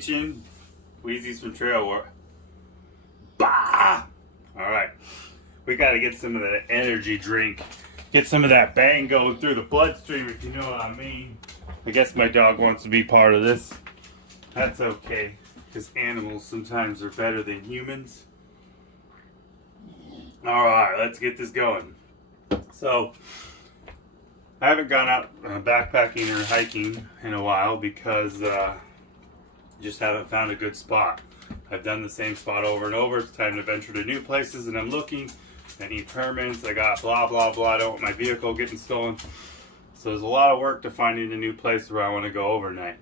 kitchen. WHEEZY'S from Trail War. Bah! Alright. We gotta get some of that energy drink. Get some of that bang going through the bloodstream, if you know what I mean. I guess my dog wants to be part of this. That's okay, because animals sometimes are better than humans. Alright, let's get this going. So, I haven't gone out backpacking or hiking in a while because just haven't found a good spot. I've done the same spot over and over. It's time to venture to new places, and I'm looking. I need permits. I got blah blah blah. I don't want my vehicle getting stolen. So there's a lot of work to finding a new place where I want to go overnight.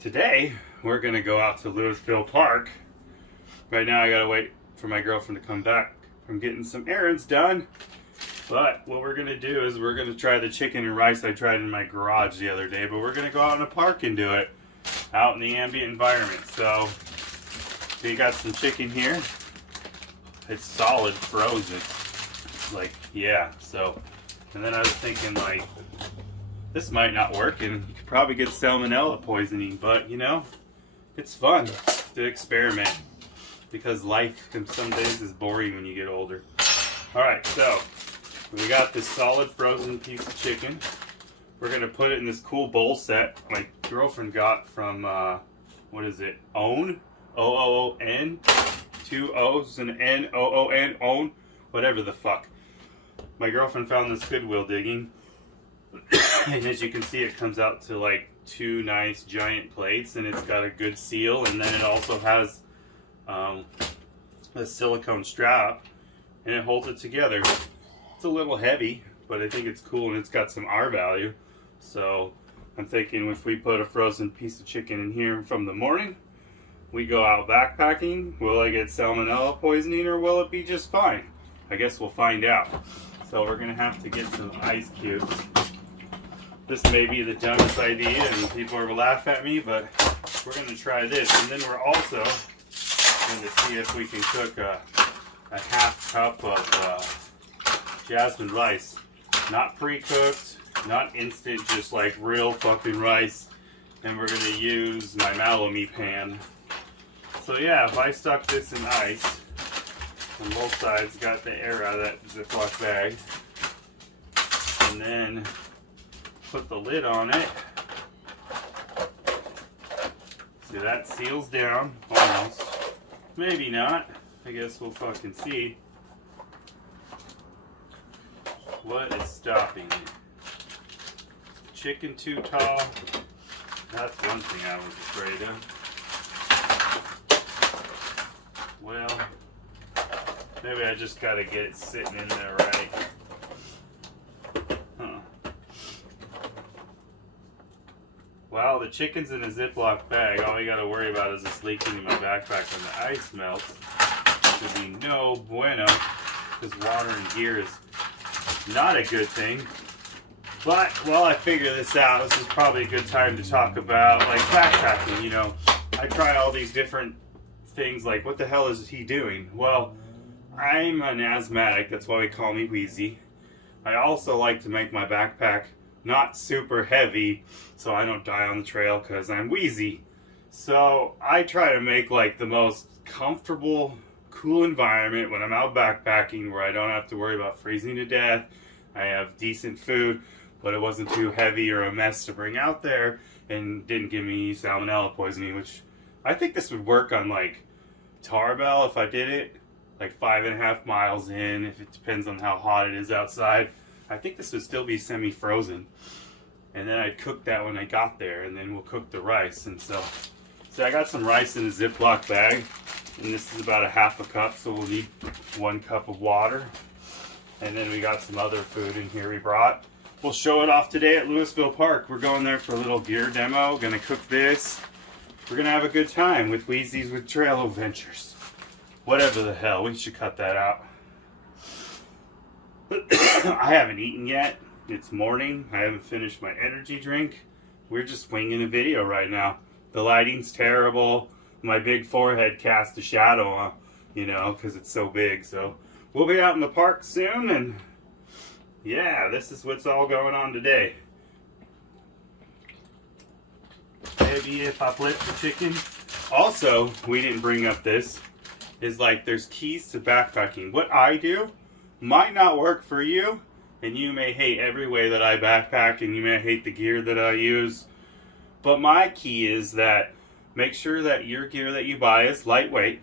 Today we're gonna go out to Louisville Park. Right now I gotta wait for my girlfriend to come back from getting some errands done. But what we're gonna do is we're gonna try the chicken and rice I tried in my garage the other day. But we're gonna go out in a park and do it out in the ambient environment. So we got some chicken here. It's solid frozen. Like, yeah, so, and then I was thinking, like, this might not work, and you could probably get salmonella poisoning, but, you know, it's fun to experiment, because life some days is boring when you get older. Alright, so, we got this solid frozen piece of chicken. We're going to put it in this cool bowl set my girlfriend got from, what is it, OWN? O-O-O-N? 2 O's and an N, O-O-N, OWN? Whatever the fuck. My girlfriend found this Goodwill digging, and as you can see, it comes out to like 2 nice giant plates, and it's got a good seal, and then it also has a silicone strap, and it holds it together. It's a little heavy, but I think it's cool, and it's got some R value. So I'm thinking if we put a frozen piece of chicken in here from the morning, we go out backpacking, will I get salmonella poisoning, or will it be just fine? I guess we'll find out. So we're going to have to get some ice cubes. This may be the dumbest idea and people are going to laugh at me, but we're going to try this. And then we're also going to see if we can cook a half cup of jasmine rice. Not pre-cooked, not instant, just like real fucking rice. And we're going to use my Mallow pan. So yeah, if I stuck this in ice, on both sides, got the air out of that Ziploc bag, and then put the lid on it. See, that seals down, almost. Maybe not. I guess we'll fucking see. What is stopping it? Chicken too tall? That's one thing I was afraid of. Well, maybe I just gotta get it sitting in there right. Huh. Well, the chicken's in a Ziploc bag. All you gotta worry about is this leaking in my backpack when the ice melts. Should be no bueno, because water and gear is not a good thing. But while I figure this out, this is probably a good time to talk about like backpacking. You know, I try all these different things. Like, what the hell is he doing? Well, I'm an asthmatic, that's why we call me Wheezy. I also like to make my backpack not super heavy so I don't die on the trail because I'm wheezy. So I try to make like the most comfortable, cool environment when I'm out backpacking where I don't have to worry about freezing to death. I have decent food, but it wasn't too heavy or a mess to bring out there and didn't give me salmonella poisoning, which I think this would work on like Tarbell if I did it. Like 5.5 miles in, if it depends on how hot it is outside. I think this would still be semi-frozen. And then I'd cook that when I got there, and then we'll cook the rice. And so I got some rice in a Ziploc bag, and this is about a half a cup, so we'll need 1 cup of water. And then we got some other food in here we brought. We'll show it off today at Louisville Park. We're going there for a little gear demo. Gonna cook this. We're gonna have a good time with WHEEZY'S with Trail Adventures. Whatever the hell, we should cut that out. I haven't eaten yet. It's morning. I haven't finished my energy drink. We're just winging a video right now. The lighting's terrible. My big forehead casts a shadow, you know, because it's so big. So we'll be out in the park soon, and yeah, this is what's all going on today. Maybe if I flip the chicken, Also, we didn't bring up this, is like there's keys to backpacking. What I do might not work for you, and you may hate every way that I backpack, and you may hate the gear that I use. But my key is that make sure that your gear that you buy is lightweight,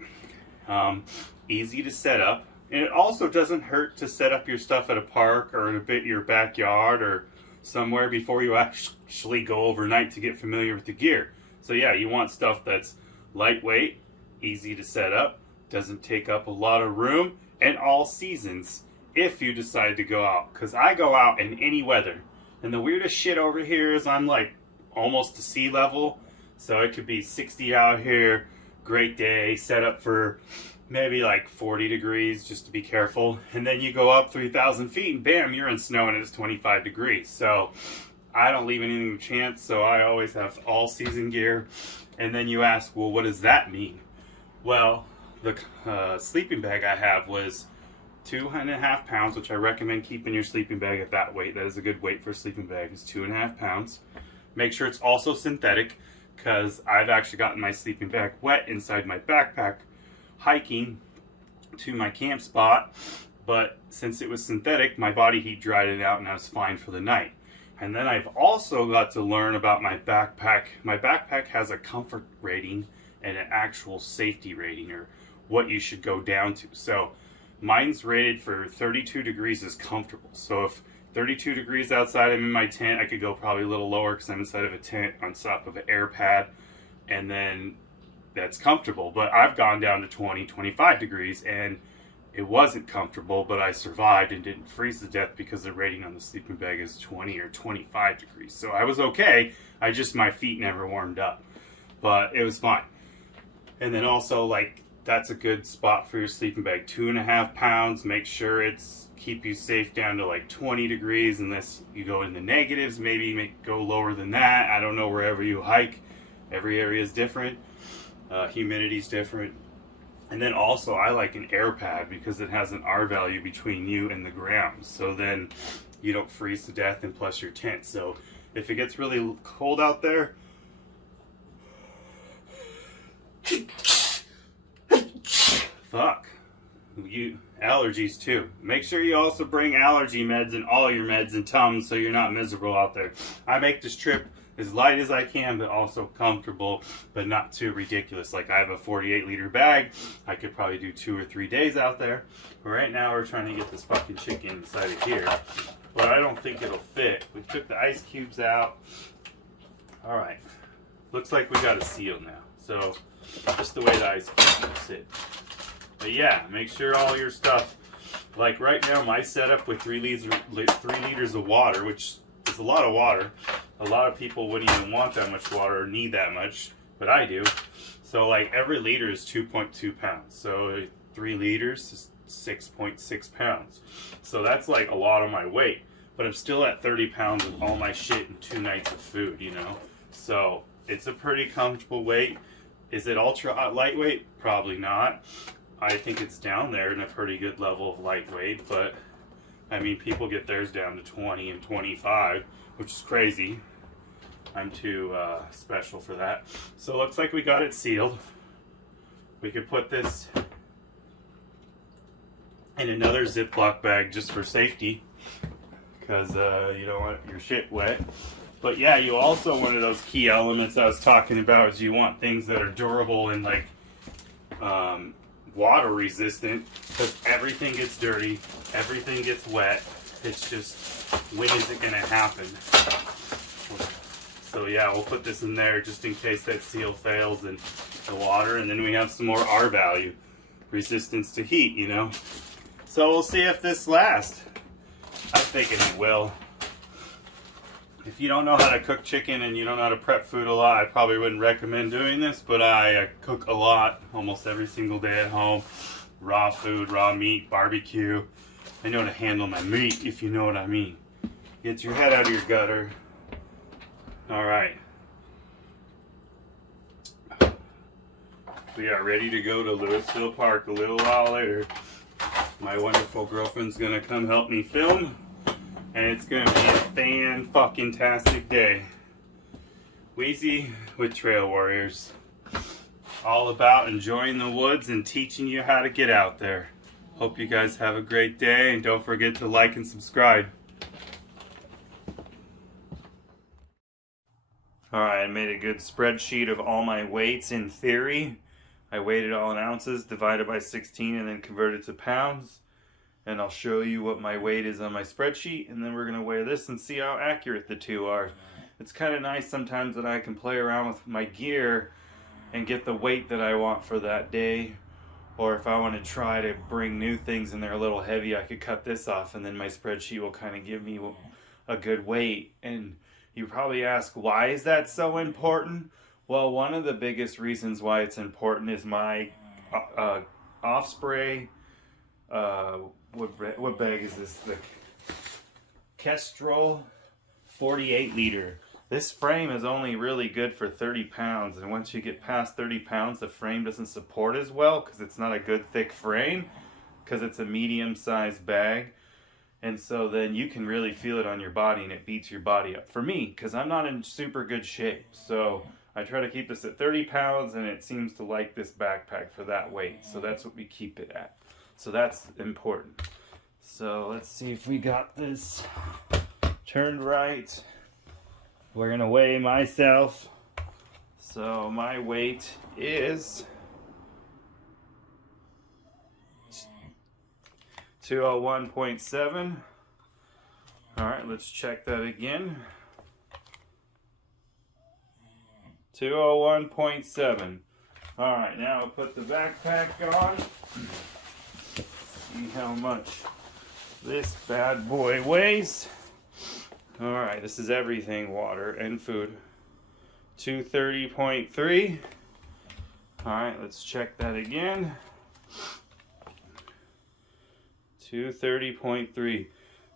easy to set up, and it also doesn't hurt to set up your stuff at a park or in your backyard or somewhere before you actually go overnight to get familiar with the gear. So yeah, you want stuff that's lightweight, easy to set up, doesn't take up a lot of room, and all seasons if you decide to go out. Because I go out in any weather. And the weirdest shit over here is I'm like almost to sea level. So it could be 60 out here, great day, set up for maybe like 40 degrees just to be careful. And then you go up 3,000 feet and bam, you're in snow and it's 25 degrees. So I don't leave anything to chance. So I always have all season gear. And then you ask, well, what does that mean? Well, the sleeping bag I have was 2.5 pounds, which I recommend keeping your sleeping bag at that weight. That is a good weight for a sleeping bag, is 2.5 pounds. Make sure it's also synthetic, because I've actually gotten my sleeping bag wet inside my backpack hiking to my camp spot. But since it was synthetic, my body heat dried it out and I was fine for the night. And then I've also got to learn about my backpack. My backpack has a comfort rating and an actual safety rating, or what you should go down to. So mine's rated for 32 degrees is comfortable. So if 32 degrees outside, I'm in my tent, I could go probably a little lower because I'm inside of a tent on top of an air pad, and then that's comfortable. But I've gone down to 20, 25 degrees and it wasn't comfortable, but I survived and didn't freeze to death because the rating on the sleeping bag is 20 or 25 degrees. So I was okay. My feet never warmed up, but it was fine. And then also, like, that's a good spot for your sleeping bag. 2.5 pounds. Make sure it's keep you safe down to like 20 degrees, unless you go in the negatives. Maybe go lower than that. I don't know, wherever you hike. Every area is different. Humidity's different. And then also, I like an air pad because it has an R value between you and the ground. So then you don't freeze to death, and plus your tent. So if it gets really cold out there, fuck. Allergies too. Make sure you also bring allergy meds and all your meds and Tums so you're not miserable out there. I make this trip as light as I can, but also comfortable, but not too ridiculous. Like, I have a 48-liter bag. I could probably do 2 or 3 days out there. But right now we're trying to get this fucking chicken inside of here. But I don't think it'll fit. We took the ice cubes out. Alright. Looks like we got a seal now. So, just the way the ice cubes will sit. But yeah, make sure all your stuff, like right now my setup with 3 liters of water, which is a lot of water. A lot of people wouldn't even want that much water or need that much, but I do. So like every liter is 2.2 pounds. So 3 liters is 6.6 pounds. So that's like a lot of my weight, but I'm still at 30 pounds with all my shit and 2 nights of food, you know? So it's a pretty comfortable weight. Is it ultra lightweight? Probably not. I think it's down there in a pretty good level of lightweight, but I mean, people get theirs down to 20 and 25, which is crazy. I'm too special for that. So it looks like we got it sealed. We could put this in another Ziploc bag just for safety, because you don't want your shit wet. But yeah, you also, one of those key elements I was talking about is you want things that are durable and like water resistant, because everything gets dirty, everything gets wet. It's just, when is it going to happen? So yeah, we'll put this in there just in case that seal fails in the water, and then we have some more R value, resistance to heat, you know. So we'll see if this lasts. I'm thinking it will. If you don't know how to cook chicken and you don't know how to prep food a lot, I probably wouldn't recommend doing this, but I cook a lot, almost every single day at home. Raw food, raw meat, barbecue. I know how to handle my meat, if you know what I mean. Get your head out of your gutter. Alright. We are ready to go to Louisville Park a little while later. My wonderful girlfriend's gonna come help me film, and it's gonna be a fan-fucking-tastic day. Wheezy with Trail Warriors. all about enjoying the woods and teaching you how to get out there. Hope you guys have a great day, and don't forget to like and subscribe. Alright, I made a good spreadsheet of all my weights in theory. I weighed it all in ounces, divided by 16, and then converted to pounds. And I'll show you what my weight is on my spreadsheet, and then we're going to weigh this and see how accurate the two are. It's kind of nice sometimes that I can play around with my gear and get the weight that I want for that day. Or if I want to try to bring new things and they're a little heavy, I could cut this off, and then my spreadsheet will kind of give me a good weight. And you probably ask, why is that so important? Well, one of the biggest reasons why it's important is my Osprey, what bag is this? The Kestrel 48 liter. This frame is only really good for 30 pounds, and once you get past 30 pounds, the frame doesn't support as well because it's not a good thick frame, because it's a medium-sized bag. And so then you can really feel it on your body, and it beats your body up. For me, because I'm not in super good shape, so I try to keep this at 30 pounds, and it seems to like this backpack for that weight. So that's what we keep it at. So that's important. So let's see if we got this turned right. We're gonna weigh myself. So my weight is 201.7. All right, let's check that again. 201.7. All right, now I'll put the backpack on. See how much this bad boy weighs. All right, this is everything, water and food. 230.3. All right, let's check that again. 230.3.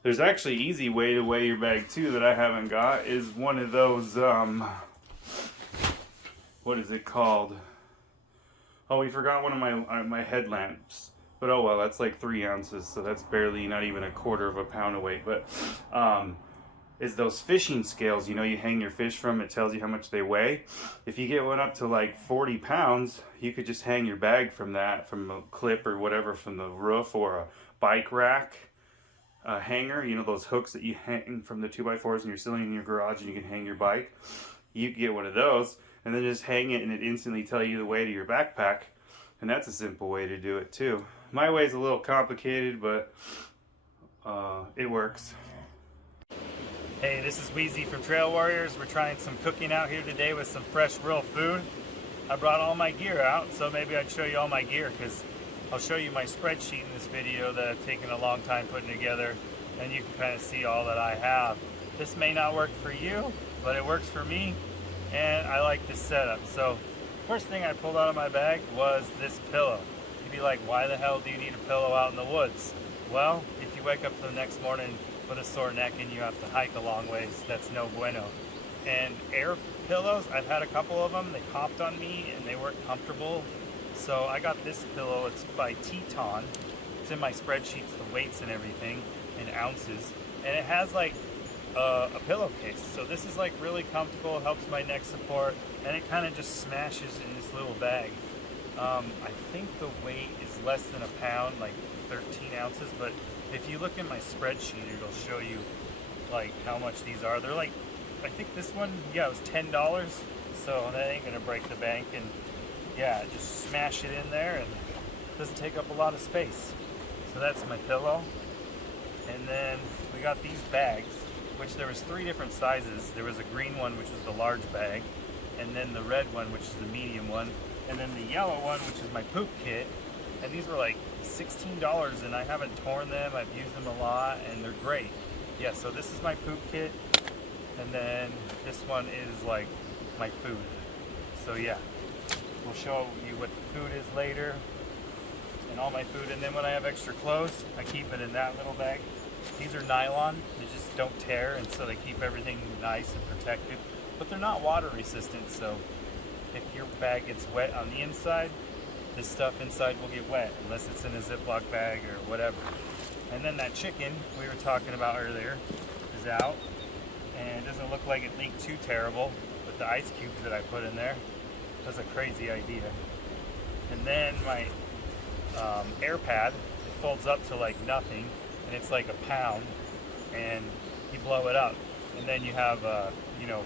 There's actually an easy way to weigh your bag too that I haven't got, is one of those, what is it called? Oh, we forgot one of my headlamps. But oh well, that's like 3 ounces, so that's barely, not even a quarter of a pound of weight. But is those fishing scales, you know, you hang your fish from, it tells you how much they weigh. If you get one up to like 40 pounds, you could just hang your bag from that, from a clip or whatever, from the roof, or a bike rack hanger, you know, those hooks that you hang from the 2x4s in your ceiling in your garage, and you can hang your bike. You can get one of those and then just hang it, and it instantly tell you the weight of your backpack. And that's a simple way to do it too. My way's a little complicated, but it works. Hey, this is Wheezy from Trail Warriors. We're trying some cooking out here today with some fresh, real food. I brought all my gear out, so maybe I'd show you all my gear, because I'll show you my spreadsheet in this video that I've taken a long time putting together, and you can kind of see all that I have. This may not work for you, but it works for me, and I like this setup. So, first thing I pulled out of my bag was this pillow. You'd be like, why the hell do you need a pillow out in the woods? Well, if you wake up the next morning with a sore neck and you have to hike a long ways, that's no bueno. And air pillows, I've had a couple of them. They popped on me and they weren't comfortable. So I got this pillow. It's by Teton. It's in my spreadsheets, the weights and everything, in ounces. And it has like a pillowcase. So this is like really comfortable, helps my neck support, and it kind of just smashes in this little bag. I think the weight is less than a pound, like 13 ounces, but if you look in my spreadsheet, it'll show you like how much these are. They're like, I think this one, yeah, it was $10, so that ain't gonna break the bank. And yeah, just smash it in there, and it doesn't take up a lot of space. So that's my pillow. And then we got these bags, which there was 3 different sizes. There was a green one, which was the large bag, and then the red one, which is the medium one, and then the yellow one, which is my poop kit. And these were like $16, and I haven't torn them. I've used them a lot, and they're great. Yeah, so this is my poop kit, and then this one is like my food. So yeah, we'll show you what the food is later, and all my food. And then when I have extra clothes, I keep it in that little bag. These are nylon, they just don't tear, and so they keep everything nice and protected. But they're not water resistant, so if your bag gets wet on the inside, this stuff inside will get wet, unless it's in a Ziploc bag or whatever. And then that chicken we were talking about earlier is out, and it doesn't look like it leaked too terrible with the ice cubes that I put in there. That's a crazy idea. And then my air pad, it folds up to like nothing, and it's like a pound, and you blow it up, and then you have, you know,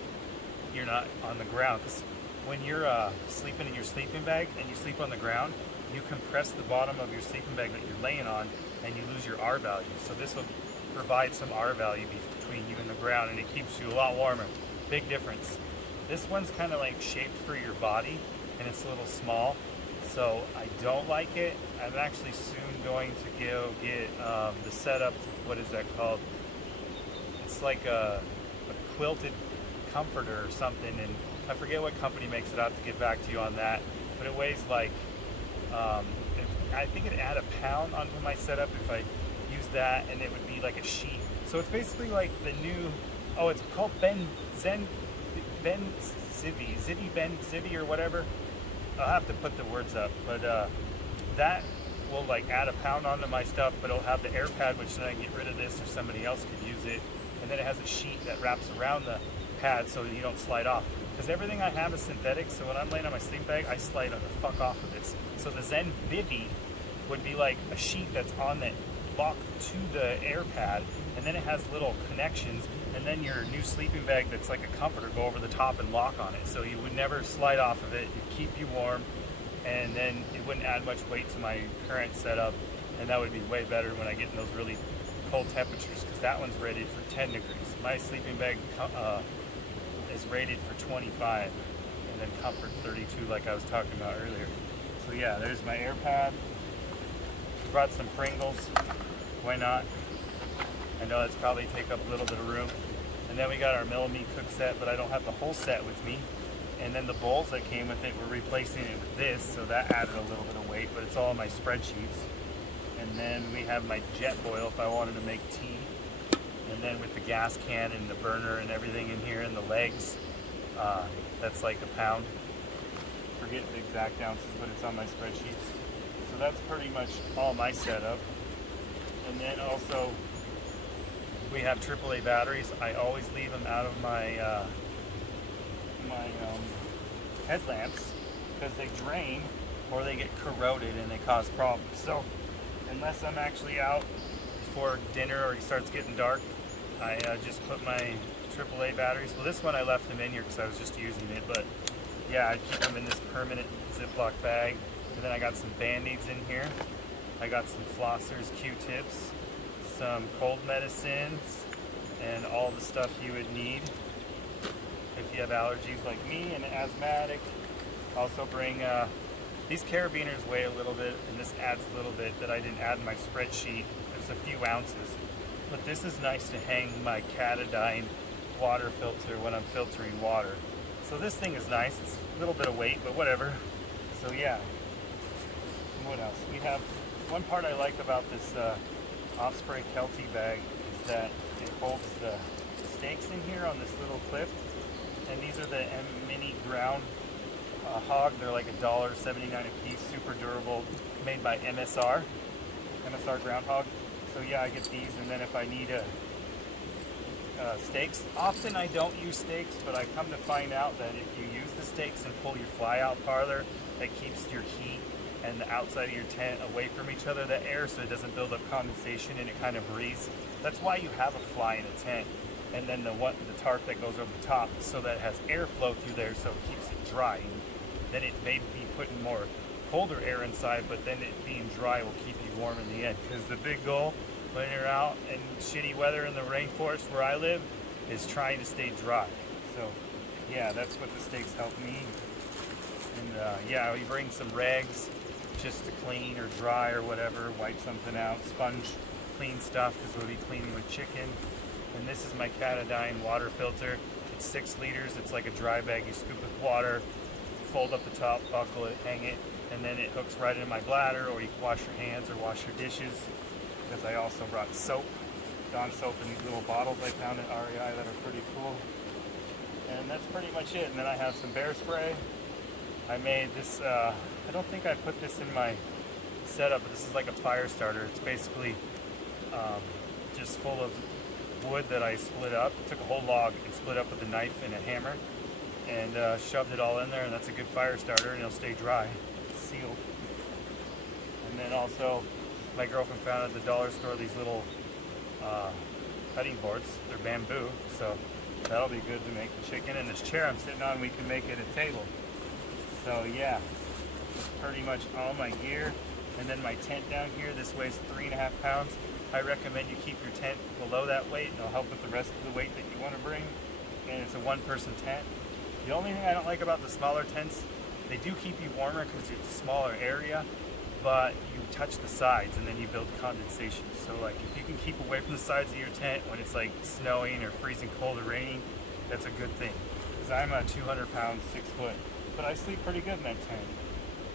you're not on the ground. Because when you're sleeping in your sleeping bag and you sleep on the ground, you compress the bottom of your sleeping bag that you're laying on, and you lose your R value. So this will provide some R value between you and the ground, and it keeps you a lot warmer. Big difference. This one's kind of like shaped for your body, and it's a little small, so I don't like it. I'm actually soon going to go get the setup. What is that called? It's like a quilted comforter or something, and I forget what company makes it. I have to get back to you on that. But it weighs like, I think it'd add a pound onto my setup if I use that, and it would be like a sheet. So it's basically like the new, oh, it's called Ben Zivvy or whatever. I'll have to put the words up, but that will like add a pound onto my stuff, but it'll have the air pad, which then I can get rid of this or somebody else could use it. And then it has a sheet that wraps around the pad so that you don't slide off. Because everything I have is synthetic, so when I'm laying on my sleeping bag, I slide the fuck off of this. So the Zen Vivi would be like a sheet that's on the lock to the air pad, and then it has little connections, and then your new sleeping bag that's like a comforter go over the top and lock on it, so you would never slide off of it. It'd keep you warm, and then it wouldn't add much weight to my current setup, and that would be way better when I get in those really cold temperatures, because that one's rated for 10 degrees. My sleeping bag is rated for 25, and then comfort 32 like I was talking about earlier. So yeah, there's my air pad. Brought some Pringles, why not? I know that's probably take up a little bit of room. And then we got our Millimeat cook set, but I don't have the whole set with me. And then the bowls that came with it, we're replacing it with this, so that added a little bit of weight, but it's all in my spreadsheets. And then we have my jet boil if I wanted to make tea. And then with the gas can and the burner and everything in here and the legs, that's like a pound. Forget the exact ounces, but it's on my spreadsheets. So that's pretty much all my setup. And then also we have AAA batteries. I always leave them out of my headlamps because they drain or they get corroded and they cause problems. So unless I'm actually out before dinner or it starts getting dark, I just put my AAA batteries. Well, this one I left them in here because I was just using it, but yeah, I keep them in this permanent Ziploc bag. And then I got some Band-Aids in here. I got some flossers, Q-tips, some cold medicines, and all the stuff you would need if you have allergies like me and asthmatic. Also bring, these carabiners weigh a little bit, and this adds a little bit that I didn't add in my spreadsheet. It's a few ounces. But this is nice to hang my Catadine water filter when I'm filtering water. So this thing is nice. It's a little bit of weight, but whatever. So yeah. What else? We have one part I like about this Osprey Kelty bag is that it holds the steaks in here on this little clip, and these are the mini ground hog. They're like $1.79 a piece, super durable, made by MSR Groundhog. So yeah, I get these, and then if I need steaks, often I don't use steaks, but I come to find out that if you use the steaks and pull your fly out farther, that keeps your heat and the outside of your tent away from each other, the air, so it doesn't build up condensation and it kind of breathes. That's why you have a fly in a tent, and then the tarp that goes over the top, so that it has airflow through there, so it keeps it dry. And then it may be putting more colder air inside, but then it being dry will keep you warm in the end. Because the big goal when you're out in shitty weather in the rainforest where I live is trying to stay dry. So yeah, that's what the steaks help me. And yeah, we bring some rags just to clean or dry or whatever, wipe something out, sponge clean stuff because we'll be cleaning with chicken. And this is my Catadine water filter. It's 6 liters. It's like a dry bag. You scoop with water, fold up the top, buckle it, hang it, and then it hooks right into my bladder, or you can wash your hands or wash your dishes. Because I also brought soap, Dawn soap in these little bottles I found at REI that are pretty cool. And that's pretty much it. And then I have some bear spray. I made this, I don't think I put this in my setup, but this is like a fire starter. It's basically just full of wood that I split up. Took a whole log and split up with a knife and a hammer and shoved it all in there, and that's a good fire starter, and it'll stay dry. It's sealed. then also my girlfriend found at the dollar store these little cutting boards. They're bamboo, so that'll be good to make the chicken. And this chair I'm sitting on, we can make it a table. So yeah, that's pretty much all my gear. And then my tent down here, this weighs 3.5 pounds. I recommend you keep your tent below that weight, and it'll help with the rest of the weight that you want to bring. And it's a one-person tent. The only thing I don't like about the smaller tents, they do keep you warmer because it's a smaller area, but you touch the sides and then you build condensation. So like if you can keep away from the sides of your tent when it's like snowing or freezing cold or raining, that's a good thing. Because I'm a 200-pound, 6 foot, but I sleep pretty good in that tent.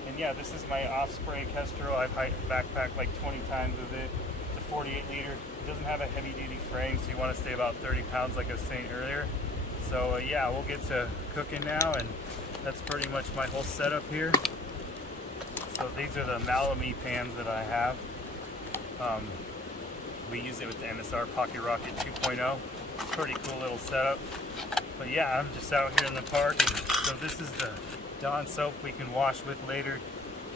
And yeah, this is my Osprey Kestrel. I've backpacked like 20 times with it. It's a 48 liter. It doesn't have a heavy duty frame, so you want to stay about 30 pounds like I was saying earlier. So yeah, we'll get to cooking now, and that's pretty much my whole setup here. So these are the Malami pans that I have. We use it with the MSR Pocket Rocket 2.0. Pretty cool little setup. But yeah, I'm just out here in the park. And so this is the Dawn soap we can wash with later,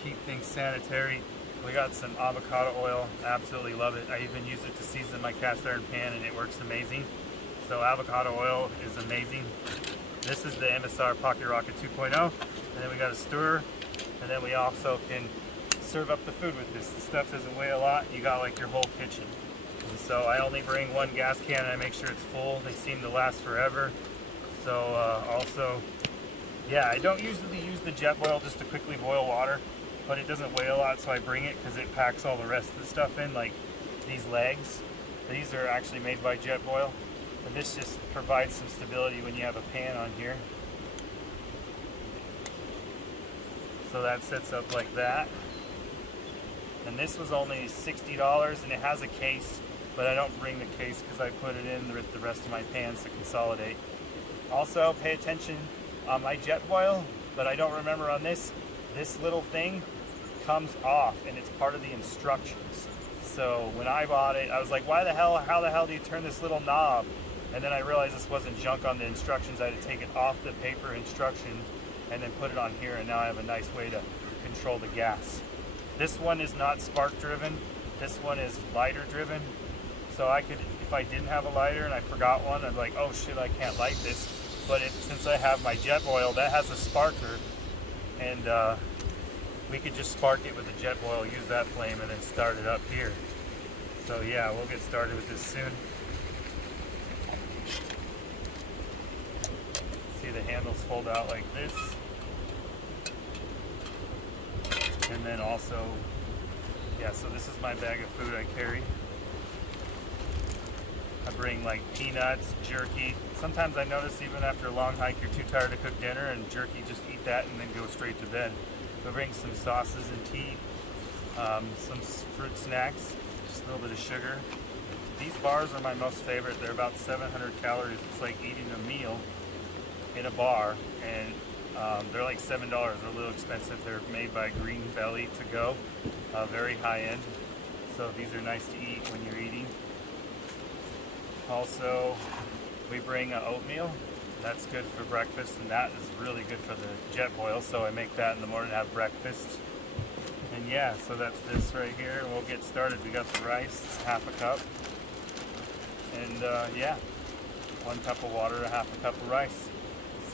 keep things sanitary. We got some avocado oil, absolutely love it. I even use it to season my cast iron pan and it works amazing. So avocado oil is amazing. This is the MSR Pocket Rocket 2.0. And then we got a stirrer. And then we also can serve up the food with this. The stuff doesn't weigh a lot. You got like your whole kitchen. And so I only bring one gas can and I make sure it's full. They seem to last forever. So also, yeah, I don't usually use the jet boil just to quickly boil water, but it doesn't weigh a lot, so I bring it because it packs all the rest of the stuff in, like these legs. These are actually made by jet boil, and this just provides some stability when you have a pan on here. So that sets up like that. And this was only $60, and it has a case, but I don't bring the case because I put it in with the rest of my pans to consolidate. Also, pay attention on my jet boil, but I don't remember on this little thing comes off, and it's part of the instructions. So when I bought it, I was like, how the hell do you turn this little knob? And then I realized this wasn't junk on the instructions. I had to take it off the paper instructions and then put it on here, and now I have a nice way to control the gas. This one is not spark driven. This one is lighter driven. So I could, if I didn't have a lighter and I forgot one, I'd be like, oh shit, I can't light this. But since I have my jet boil, that has a sparker, and we could just spark it with the jet boil, use that flame, and then start it up here. So yeah, we'll get started with this soon. See, the handles fold out like this. And then also, yeah, so this is my bag of food I carry. I bring like peanuts, jerky. Sometimes I notice even after a long hike you're too tired to cook dinner, and jerky, just eat that and then go straight to bed. So I bring some sauces and tea, some fruit snacks, just a little bit of sugar. These bars are my most favorite. They're about 700 calories. It's like eating a meal in a bar, and they're like $7. They're a little expensive. They're made by Green Belly to go, very high end. So these are nice to eat when you're eating. Also, we bring oatmeal. That's good for breakfast, and that is really good for the jet boil. So I make that in the morning to have breakfast. And yeah, so that's this right here. We'll get started. We got the rice, it's half a cup. And yeah, 1 cup of water, half a cup of rice.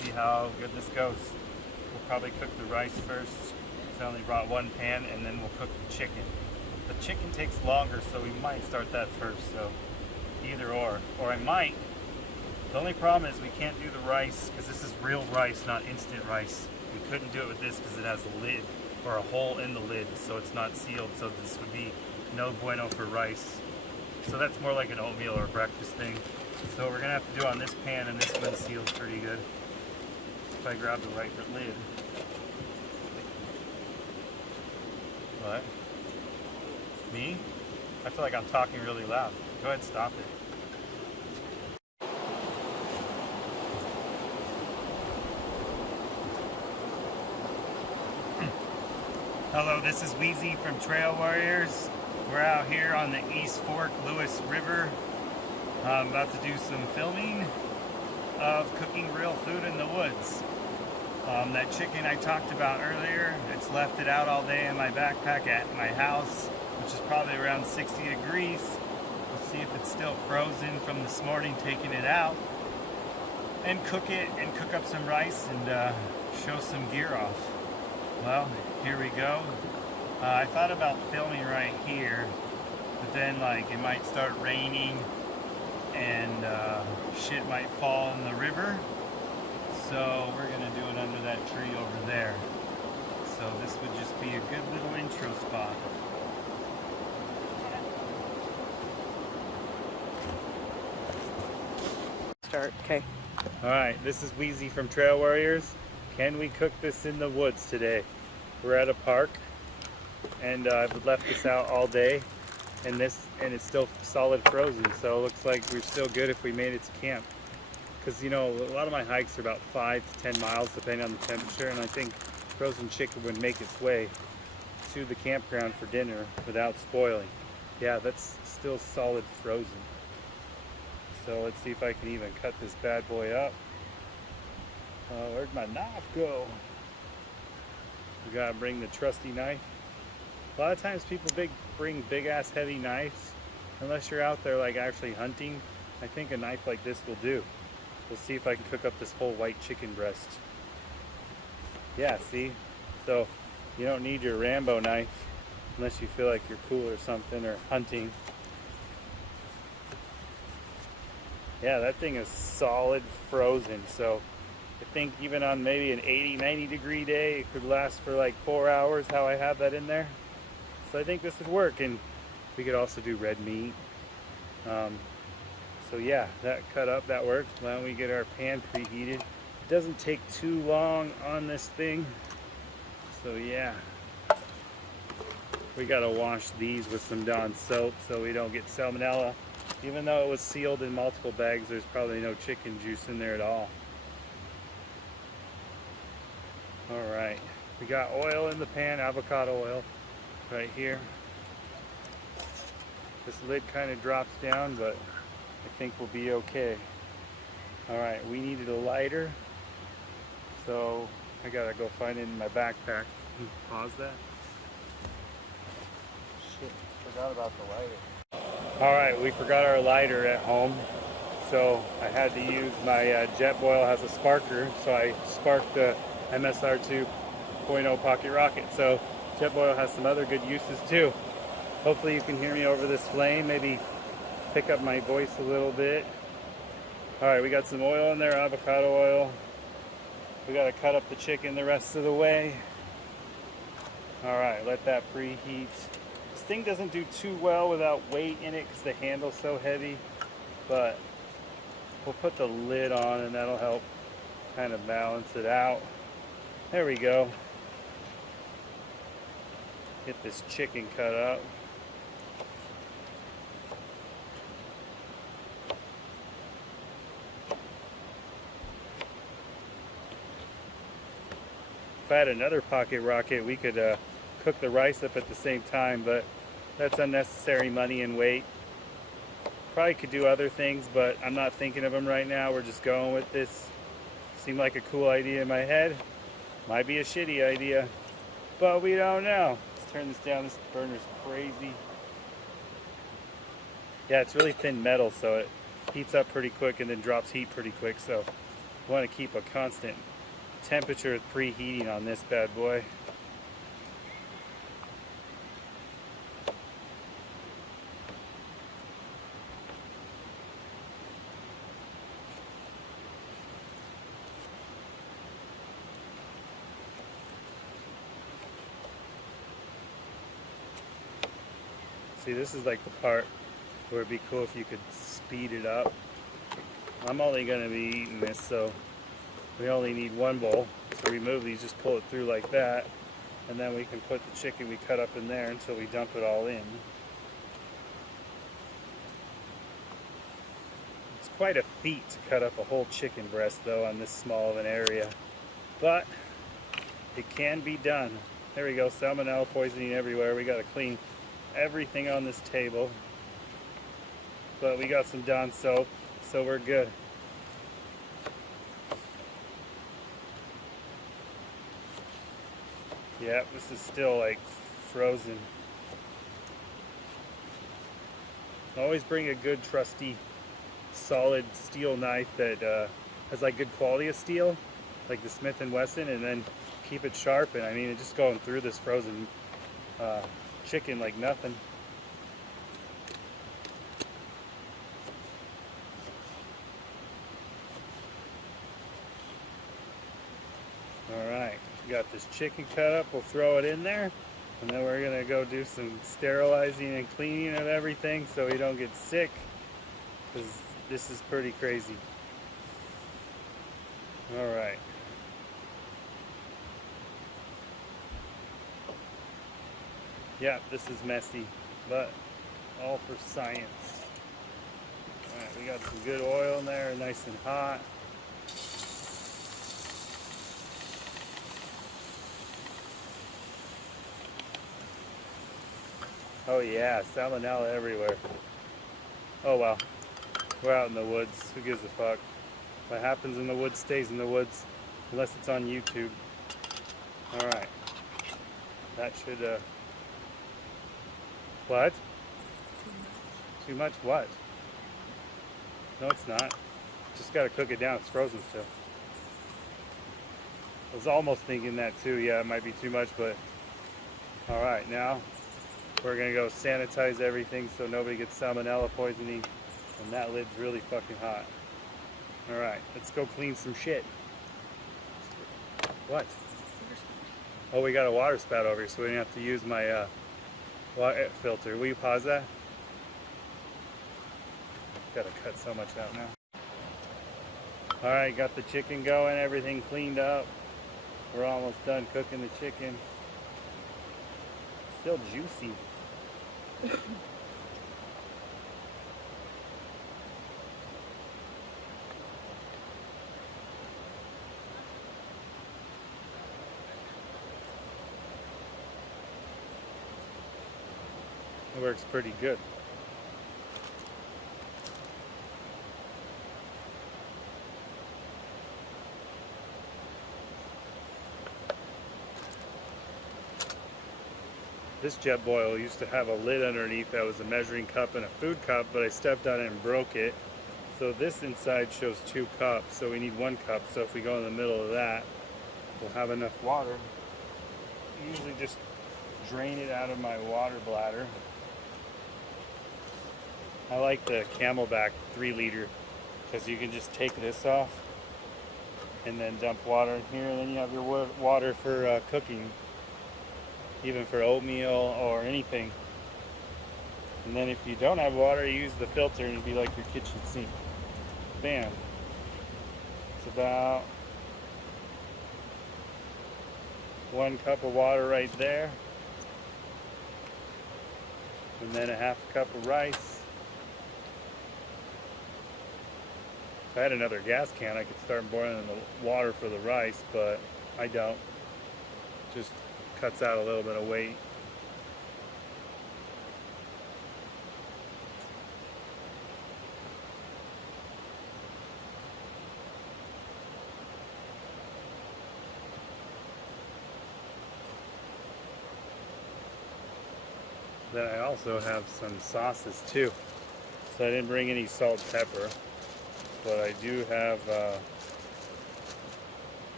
See how good this goes. We'll probably cook the rice first. So I only brought one pan, and then we'll cook the chicken. The chicken takes longer, so we might start that first. So either or I might. The only problem is we can't do the rice because this is real rice, not instant rice. We couldn't do it with this because it has a lid or a hole in the lid, so it's not sealed. So this would be no bueno for rice. So that's more like an oatmeal or breakfast thing. So we're gonna have to do on this pan, and this one seals pretty good. If I grab the right lid. What? Me? I feel like I'm talking really loud. Go ahead and stop it. Hello, this is Wheezy from Trail Warriors. We're out here on the East Fork Lewis River. I'm about to do some filming of cooking real food in the woods. That chicken I talked about earlier, it's left it out all day in my backpack at my house, which is probably around 60 degrees. We'll see if it's still frozen from this morning taking it out, and cook it and cook up some rice and show some gear off. Well, here we go. I thought about filming right here, but then like it might start raining and shit might fall in the river. So we're gonna do it under that tree over there. So this would just be a good little intro spot. Start, okay. All right, this is Wheezy from Trail Warriors. Can we cook this in the woods today? We're at a park, and I've left this out all day, and it's still solid frozen. So it looks like we're still good if we made it to camp. Because you know, a lot of my hikes are about 5 to 10 miles depending on the temperature, and I think frozen chicken would make its way to the campground for dinner without spoiling. Yeah, that's still solid frozen. So let's see if I can even cut this bad boy up. Where'd my knife go? We gotta bring the trusty knife. A lot of times people bring big ass heavy knives. Unless you're out there like actually hunting, I think a knife like this will do. We'll see if I can cook up this whole white chicken breast. Yeah, see? So you don't need your Rambo knife unless you feel like you're cool or something or hunting. Yeah, that thing is solid frozen. So I think even on maybe an 80, 90 degree day, it could last for like 4 hours, how I have that in there. So I think this would work, and we could also do red meat. So yeah, that cut up, that worked. Why don't we get our pan preheated? It doesn't take too long on this thing. So yeah, we gotta wash these with some Dawn soap so we don't get salmonella. Even though it was sealed in multiple bags, there's probably no chicken juice in there at all. All right, we got oil in the pan, avocado oil right here. This lid kind of drops down, but I think we'll be okay. All right, we needed a lighter, so I gotta go find it in my backpack. Pause that. Shit, forgot about the lighter. All right, we forgot our lighter at home, so I had to use my Jetboil has a sparker, so I sparked the MSR 2.0 Pocket Rocket. So Jetboil has some other good uses too. Hopefully you can hear me over this flame, maybe pick up my voice a little bit. All right, we got some oil in there, avocado oil. We got to cut up the chicken the rest of the way. All right, let that preheat. This thing doesn't do too well without weight in it because the handle's so heavy, but we'll put the lid on and that'll help kind of balance it out. There we go. Get this chicken cut up. If I had another Pocket Rocket, we could cook the rice up at the same time, but that's unnecessary money and weight. Probably could do other things, but I'm not thinking of them right now. We're just going with this. Seemed like a cool idea in my head. Might be a shitty idea, but we don't know. Let's turn this down. This burner's crazy. Yeah, it's really thin metal, so it heats up pretty quick and then drops heat pretty quick. So we want to keep a constant temperature preheating on this bad boy. See, this is like the part where it'd be cool if you could speed it up. I'm only going to be eating this, so we only need one bowl. To remove these, just pull it through like that, and then we can put the chicken we cut up in there until we dump it all in. It's quite a feat to cut up a whole chicken breast though on this small of an area, but it can be done. There we go, salmonella poisoning everywhere. We got to clean everything on this table, but we got some Dawn soap, so we're good. Yeah, this is still like frozen. Always bring a good trusty solid steel knife that has like good quality of steel, like the Smith & Wesson, and then keep it sharp. And I mean, it's just going through this frozen chicken like nothing. Alright, we got this chicken cut up, we'll throw it in there, and then we're gonna go do some sterilizing and cleaning of everything so we don't get sick, because this is pretty crazy. Alright. Yeah, this is messy, but all for science. Alright, we got some good oil in there, nice and hot. Oh yeah, salmonella everywhere. Oh well, we're out in the woods, who gives a fuck? What happens in the woods stays in the woods, unless it's on YouTube. Alright, that should, what? Too much what? No, it's not. Just gotta cook it down, it's frozen still. I was almost thinking that too, yeah, it might be too much, but alright, now we're gonna go sanitize everything so nobody gets salmonella poisoning, and that lid's really fucking hot. Alright, let's go clean some shit. What? Oh, we got a water spout over here, so we don't have to use my water filter. Will you pause that? Gotta cut so much out now. Alright, got the chicken going, everything cleaned up. We're almost done cooking the chicken. Still juicy. It works pretty good. This jet boil used to have a lid underneath that was a measuring cup and a food cup, but I stepped on it and broke it. So this inside shows 2 cups, so we need 1 cup. So if we go in the middle of that, we'll have enough water. I usually just drain it out of my water bladder. I like the Camelback 3 liter because you can just take this off and then dump water in here, and then you have your water for cooking, even for oatmeal or anything. And then if you don't have water, you use the filter and it'd be like your kitchen sink. Bam. It's about 1 cup of water right there, and then a 1/2 cup of rice. If I had another gas can, I could start boiling the water for the rice, but I don't. Just cuts out a little bit of weight. Then I also have some sauces too. So I didn't bring any salt and pepper, but I do have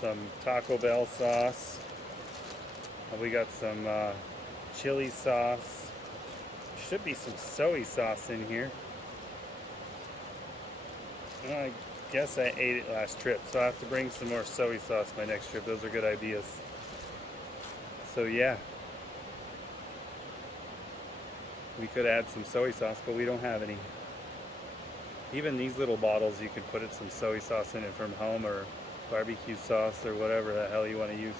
some Taco Bell sauce. We got some chili sauce. Should be some soy sauce in here. I guess I ate it last trip, so I have to bring some more soy sauce my next trip. Those are good ideas. So yeah. We could add some soy sauce, but we don't have any. Even these little bottles, you could put some soy sauce in it from home, or barbecue sauce, or whatever the hell you want to use.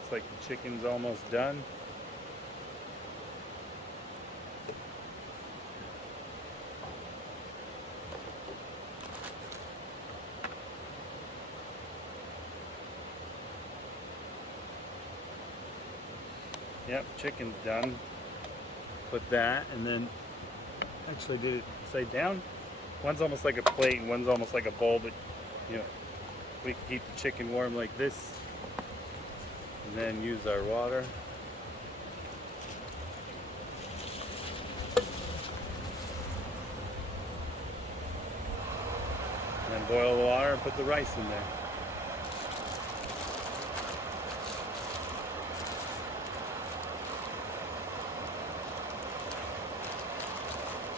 Looks like the chicken's almost done. Yep, chicken's done. Put that, and then actually did it upside down. One's almost like a plate and one's almost like a bowl, but you know, we can keep the chicken warm like this. And then use our water. And then boil the water and put the rice in there.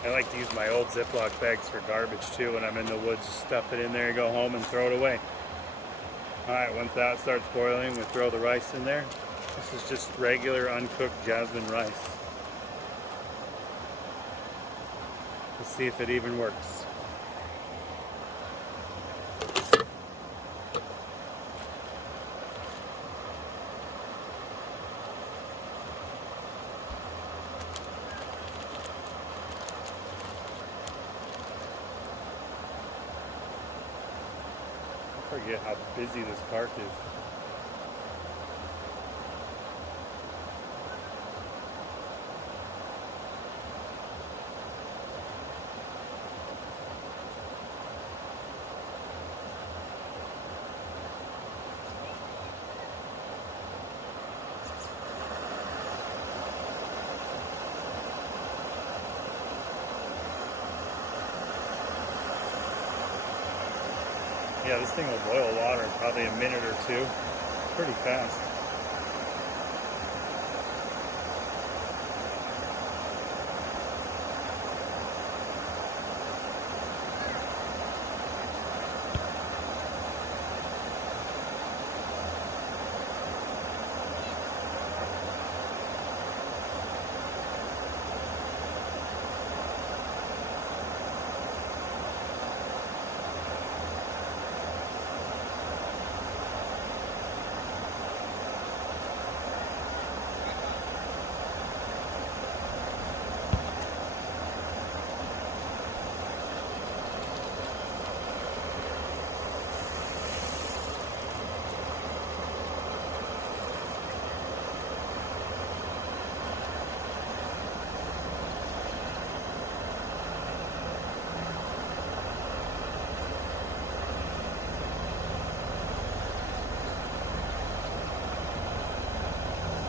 I like to use my old Ziploc bags for garbage too when I'm in the woods. Just stuff it in there, go home and throw it away. Alright, once that starts boiling, we throw the rice in there. This is just regular uncooked jasmine rice. Let's see if it even works. I forget how busy this park is. Yeah, this thing will boil water in probably a minute or two. Pretty fast.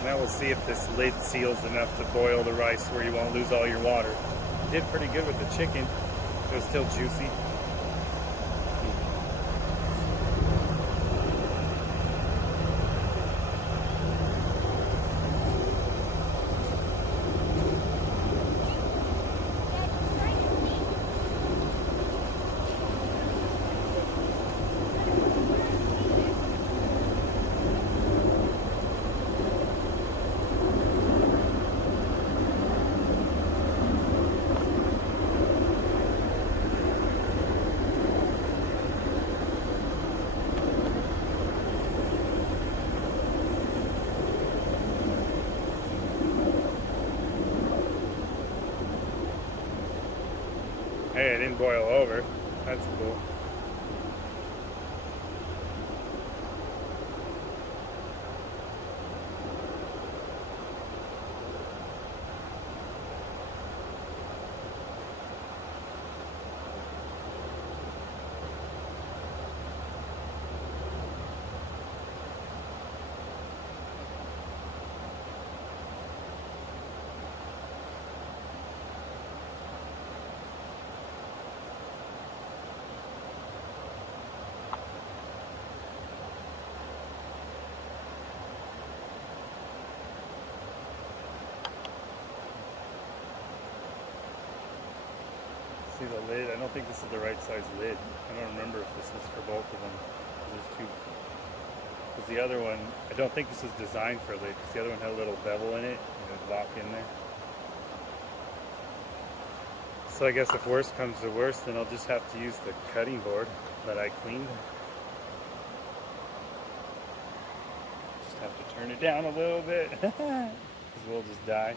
Now we'll see if this lid seals enough to boil the rice where you won't lose all your water. It did pretty good with the chicken. It was still juicy. Hey, it didn't boil over. That's cool. See the lid? I don't think this is the right size lid. I don't remember if this is for both of them. There's two. Because the other one, I don't think this is designed for a lid, because the other one had a little bevel in it and it would lock in there. So I guess if worse comes to worse, then I'll just have to use the cutting board that I cleaned. Just have to turn it down a little bit, because we'll just die.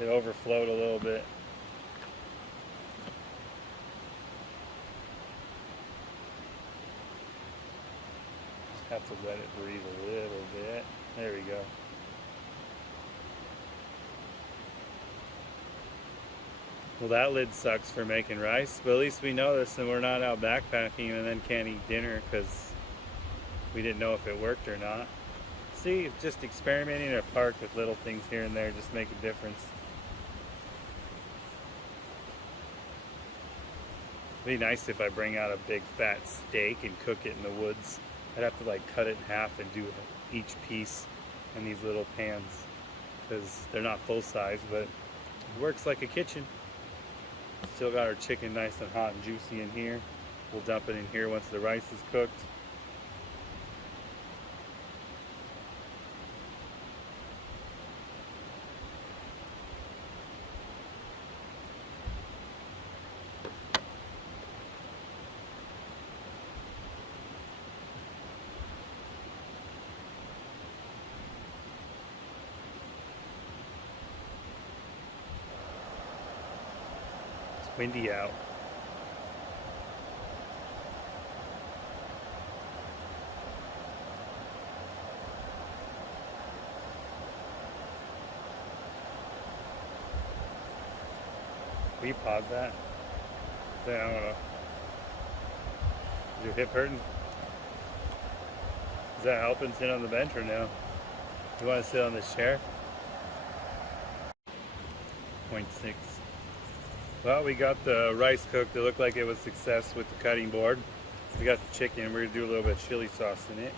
It overflowed a little bit. Have to let it breathe a little bit. There we go. Well, that lid sucks for making rice, but at least we know this and we're not out backpacking and then can't eat dinner because we didn't know if it worked or not. See, just experimenting in a park with little things here and there just make a difference. It'd be nice if I bring out a big fat steak and cook it in the woods. I'd have to like cut it in half and do each piece in these little pans because they're not full size, but it works like a kitchen. Still got our chicken nice and hot and juicy in here. We'll dump it in here once the rice is cooked. It's windy out. Will you pause that? I don't know. Is your hip hurting? Is that helping sit on the bench or no? You want to sit on this chair? 0.6. Well, we got the rice cooked. It looked like it was a success with the cutting board. We got the chicken. We're going to do a little bit of chili sauce in it.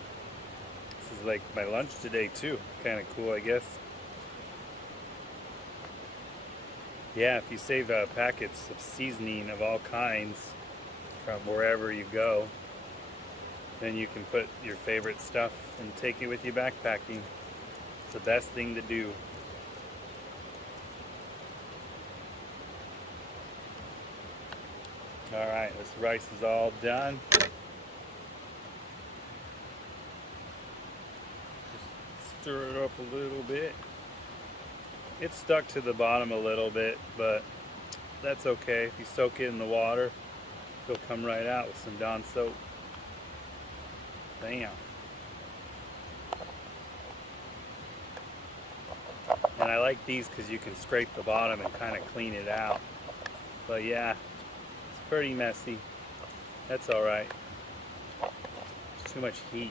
This is like my lunch today too. Kind of cool, I guess. Yeah, if you save packets of seasoning of all kinds from wherever you go, then you can put your favorite stuff and take it with you backpacking. It's the best thing to do. Alright, this rice is all done. Just stir it up a little bit. It's stuck to the bottom a little bit, but that's okay. If you soak it in the water, it'll come right out with some Dawn soap. Bam. And I like these because you can scrape the bottom and kind of clean it out. But yeah, it's pretty messy. That's alright. There's too much heat.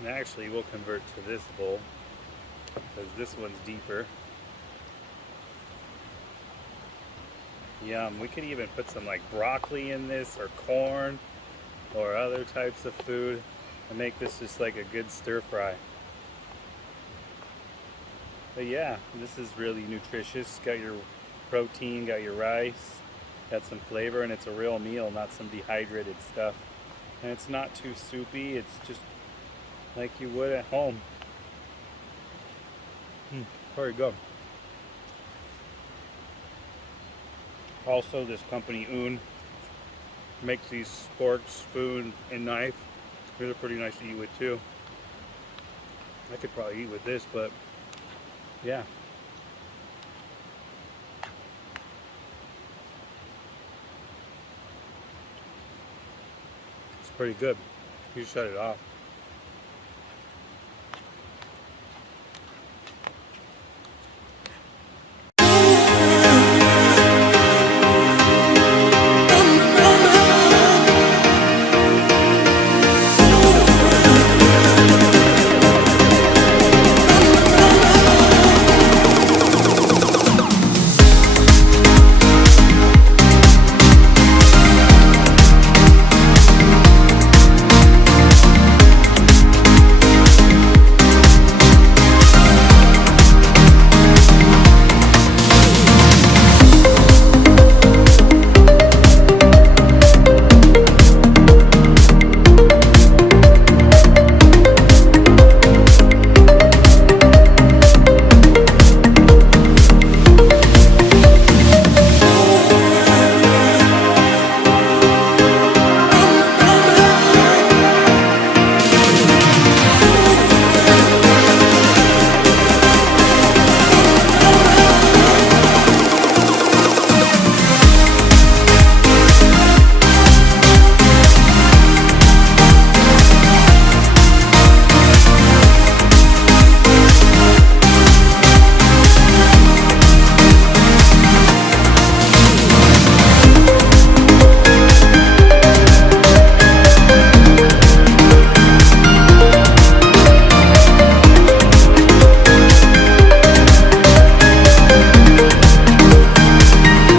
And actually we'll convert to this bowl because this one's deeper. Yum. We could even put some like broccoli in this or corn or other types of food and make this just like a good stir fry. But yeah, this is really nutritious. Got your protein, got your rice, got some flavor, and it's a real meal, not some dehydrated stuff. And it's not too soupy, it's just like you would at home. Very good. Also, this company Un makes these spork spoon and knife. These are pretty nice to eat with too. I could probably eat with this, but yeah. It's pretty good. You shut it off.